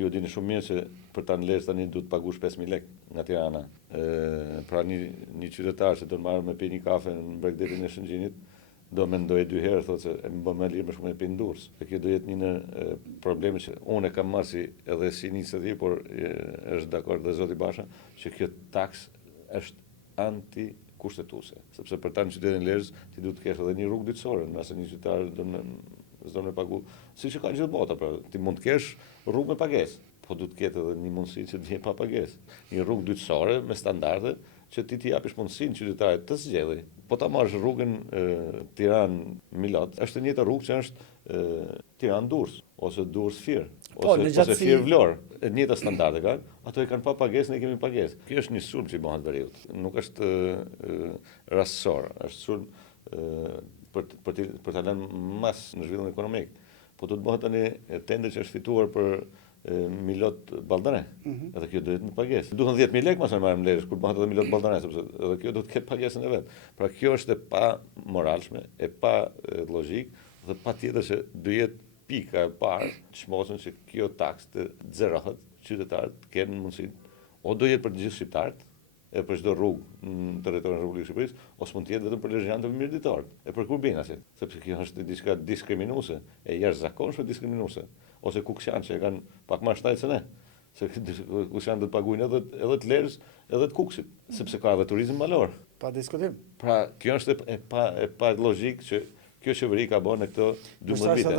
Ju dini shumë mirë që për ta Lezhë tani duhet të paguash 5.000 lekë nga Tirana. Pra një qytetar që do të marrë me pi një kafe në Bregdetin e Shëngjinit, do mendoj 2 herë, thotë se më bën më lirë më shumë me pi në Durrës. Kjo do jetë një në probleme që unë e kam marrë edhe si iniciativë, por është dakord dhe zoti Basha, që kjo taksë është anti-kushtetuese. Sepse për ta në qytetin Lezhë ti duhet të kesh edhe një rrugë dytësore, nëse një qytetar s'do me pagu. Siç e ka gjithë bota, pra, ti mund të kesh rrugë me pagesë, po duhet të ketë edhe një mundësi që të jetë pa pagesë. Një rrugë dytësore me standarde që ti t'i japish mundësinë qytetarit të zgjedhë. Po ta marrësh rrugën Tiranë-Milot, është një rrugë që është Tiranë-Durrës, ose Durrës-Fier, ose Fier-Vlorë. E njëjta standarde kanë, ato e kanë pa pagesë, ne kemi pagesë. Kjo është një sulm që i bëhet veriut. Nuk është rastësor, është sulm për ta lënë mas në zhvillim ekonomik. Po do të bëhet tani tender që është fituar për Milot Balldanë. Edhe kjo do jetë me pagesë. Duhen 10.000 lekë mos e marrim Lezhë kur bëhet edhe Milot Balldanë, sepse edhe kjo do të ketë pagesën e vet. Pra kjo është e pa moralshme, e pa logjik dhe patjetër që do jetë pika e parë çmosën që kjo taksë të xerohet, qytetarët kenë mundësinë o do jetë për të gjithë shqiptarët, e për çdo rrugë në territorin e Republikës së Shqipërisë, ose mund të jetë vetëm për lezhjanët e mirëditor, e për kurbinasit, sepse kjo është diçka diskriminuese, e jashtëzakonshme diskriminuese, ose kuksian që e kanë pak më shtajtë se ne, se kuksian do të paguajnë edhe të Lezhës, edhe të Kuksit, sepse ka edhe turizëm malor. Pa diskutim. Pra, kjo është e pa logjik që kjo qeveri ka bërë në këto 12 vite.